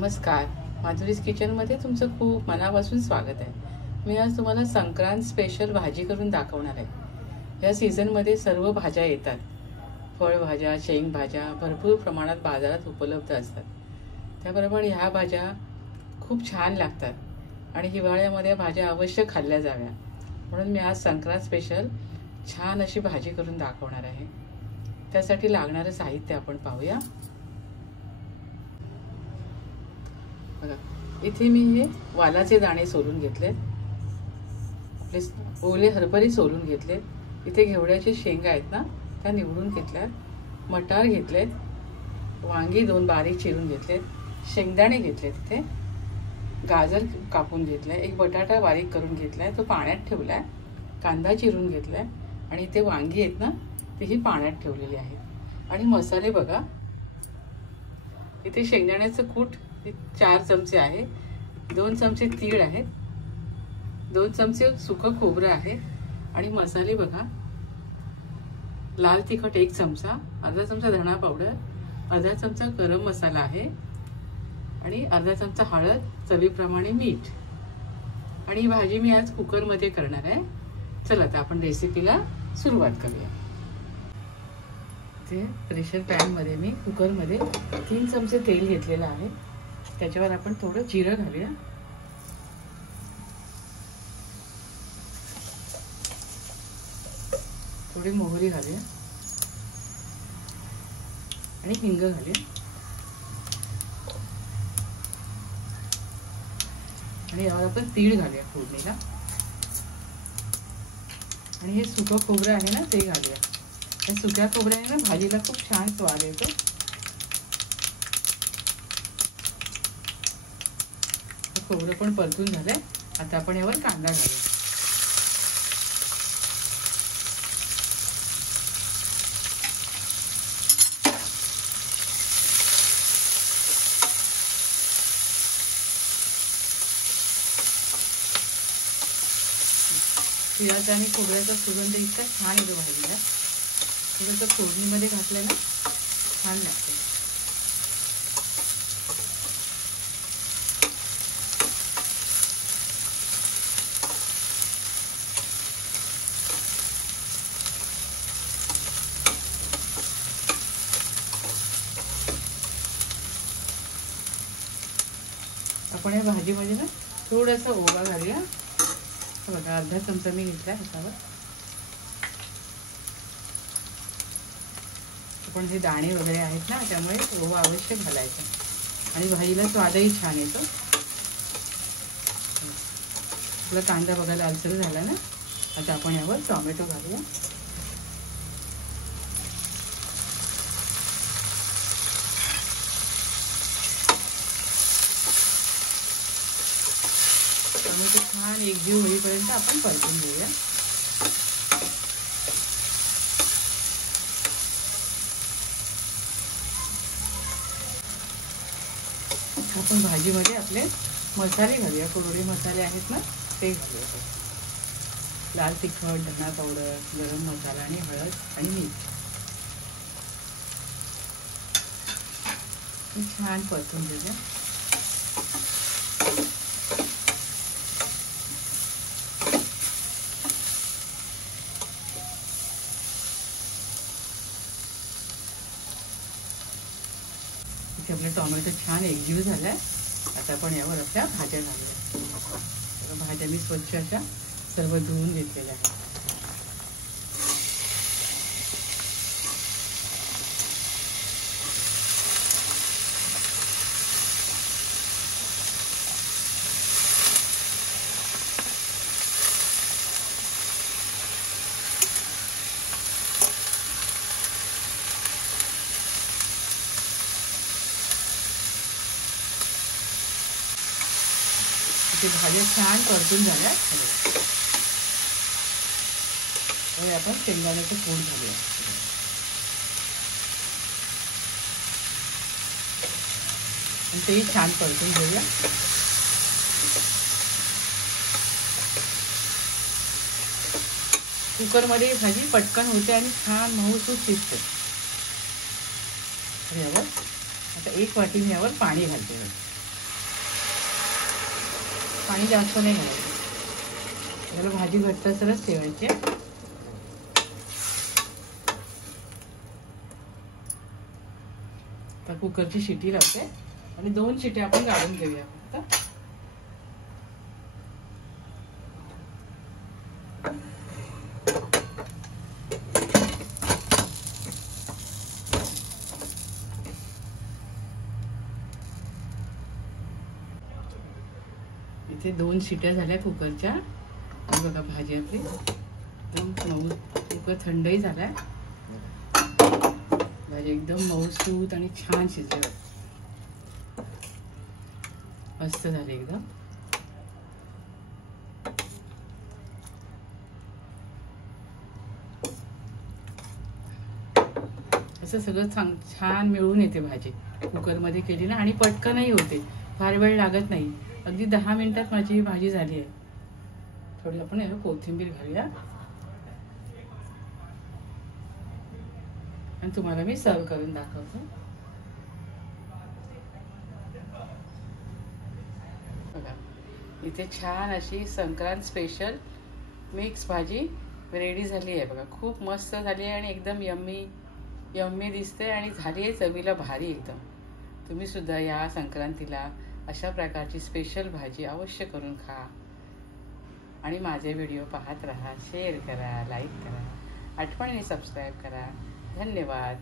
नमस्कार, माधुरीज किचनमध्ये तुमचं खूप मनापासून स्वागत आहे। मी आज तुम्हाला संक्रांत स्पेशल भाजी करून दाखवणार आहे। या सीझनमध्ये सर्व भाज्या येतात, फळभाज्या, शेंगभाज्या भरपूर प्रमाणात बाजारात उपलब्ध असतात। त्याबरोबर ह्या भाज्या खूप छान लागतात आणि हिवाळ्यामध्ये भाज्या अवश्य खाल्ल्या जाव्या, म्हणून मी आज संक्रांत स्पेशल छान अशी भाजी करून दाखवणार आहे। त्यासाठी लागणारे साहित्य आपण पाहूया। इथे मी हे वालाचे दाणे सोलून घेतलेत, आपले ओले हरभरे सोलून घेतलेत। इथे घेवड्याचे शेंगा आहेत ना, त्या निवडून घेतल्यात। मटार घेतलेत, वांगी 2 बारीक चिरून घेतलेत, शेंगदाणे घेतलेत, इथे गाजर कापून घेतलाय, एक बटाटा बारीक करून घेतलाय, तो पाण्यात ठेवलाय, कांदा चिरून घेतलाय आणि इथे वांगी आहेत ना, तेही पाण्यात ठेवलेली आहेत। आणि मसाले बघा, इथे शेंगदाण्याचं कूट 4 चमचे आहे, 2 चमचे तीळ आहेत, 2 चमचे सुकं खोबरं आहे आणि मसाले बघा, लाल तिखट 1 चमचा, अर्धा चमचा धणा पावडर, अर्धा चमचा गरम मसाला आहे आणि अर्धा चमचा हळद, चवीप्रमाणे मीठ। आणि ही भाजी मी आज कुकरमध्ये करणार आहे। चला आता आपण रेसिपीला सुरुवात करूया। ते प्रेशर पॅन मध्ये मी कुकरमध्ये 3 चमचे तेल घेतलेलं आहे। त्याच्यावर आपण थोडं जिरं घालूया, थोडी मोहरी घालूया आणि हिंग घालूया आणि यावर आपण तीळ घालूया फोडणीला आणि हे सुकं खोबरं आहे ना, ते घालूया। या सुक्या खोबऱ्याने ना भाजीला खूप छान स्वाद येतो। खोबरं पण परतून झालंय, आता आपण यावर कांदा घालू। तिळाचा आणि खोबऱ्याचा सुगंध इतका छान येतो भाजीला, थोडंसं फोडणीमध्ये घातलं ना छान लागते। आपण या भाजीमध्ये ना थोडासा ओवा घालूया, बघा अर्धा चमचा मी घेतला ह्याच्यावर। आपण हे दाणे वगैरे आहेत ना, त्यामुळे ओवा अवश्य घालायचा आणि भाजीला स्वादही छान येतो। आपला कांदा बघा लालसर झाला ना, आता आपण यावर टोमॅटो घालूया। टोमॅटो छान एकजीव होईपर्यंत आपण परतून घेऊया। आपण भाजीमध्ये आपले मसाले घालूया, कोरडे मसाले आहेत ना ते घालूया। लाल तिखट, धना पावडर, गरम मसाला आणि हळद आणि मीठ छान परतून घेऊया। आपले टोमॅटो छान एकजीव झालाय, आता आपण यावर आपल्या भाज्या घालूया। भाज्या मी स्वच्छ अशा सर्व धुवून घेतलेल्या आहेत। भाज्या छान परतून झाल्या, आपण शेंगदाण्याचं कूट घालूया आणि तेही छान परतून घेऊया। कुकरमध्ये भाजी पटकन होते आणि छान मऊसूत शिजते। यावर आता 1 वाटी मी यावर पाणी घालते। पाणी जास्त नाही घालायचं. त्याला भाजी घट्टसरच ठेवायची. आता कुकरची शिटी लावते आणि 2 शिट्या आपण काढून घेऊया फक्त. इथे 2 शिट्या झाल्या कुकरच्या. बघा भाजी आपली एकदम मऊ. कुकर थंडही झालाय. भाजी एकदम मऊसूत आणि छान शिजली. मस्त झाली एकदम. असं सगळं छान मिळून येते भाजी कुकरमध्ये केली ना. आणि पटकनही होते, फार वेळ लागत नाही. अगदी 10 मिनिटात माझी भाजी झाली आहे. थोडी आपण कोथिंबीर घालूया आणि तुम्हाला मी सर्व करून दाखवतो. बघा इथे छान अशी संक्रांत स्पेशल मिक्स भाजी रेडी झाली आहे. बघा खूप मस्त झाली आहे आणि एकदम यम्मी यम्मी दिसते आणि झाली आहे चवीला भारी एकदम. तुम्ही सुद्धा या संक्रांतीला अशा प्रकारची स्पेशल भाजी अवश्य करून खा आणि माझे व्हिडिओ पाहत राहा. शेअर करा, लाईक करा, आठवणीने सबस्क्राईब करा. धन्यवाद.